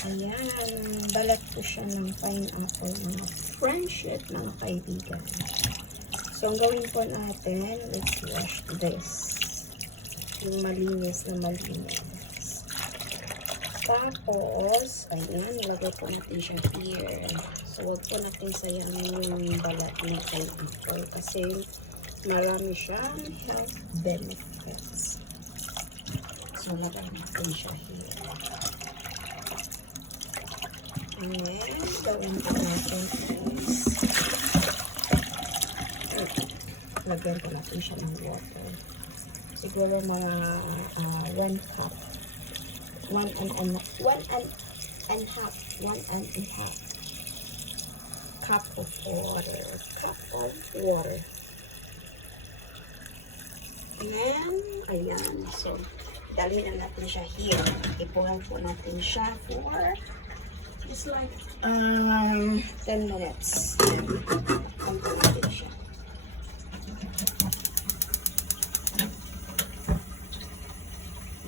Ayan, balat ko siya ng pineapple, mga friendship, mga kaibigan. So, ang gawin po natin, let's wash this. Yung malinis na malinis. Tapos, ayan, ilagay po natin siya here. So, huwag po natin sayangin yung balat ng pineapple kasi marami siyang health benefits. So, lagay natin siya here. And then, gawin po natin is lagyan po natin siya ng water. Siguro mga 1 cup. 1 and a half cup of water. Ayan. So, dali na natin siya here. Ipuhan po natin siya for just like 10 minutes. Ipuhan natin siya.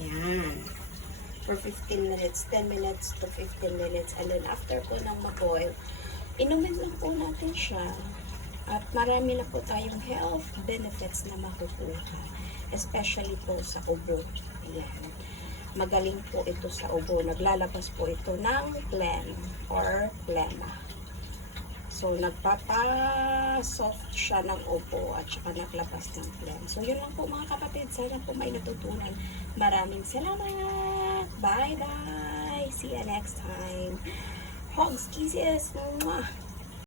Yan. For 15 minutes, 10 minutes to 15 minutes. And then after po nang ma-boil, inumin lang po natin siya. At marami na po tayong health benefits na makukuha. Especially po sa ubo. Ayan. Magaling po ito sa ubo. Naglalabas po ito ng phlegm or phlegma. So, nagpapa-soft siya ng ubo at saka naglabas ng phlegm. So, yun lang po mga kapatid. Sana po may natutunan. Maraming salamat. Bye-bye. See you next time. Hugs, kisses. Mwah.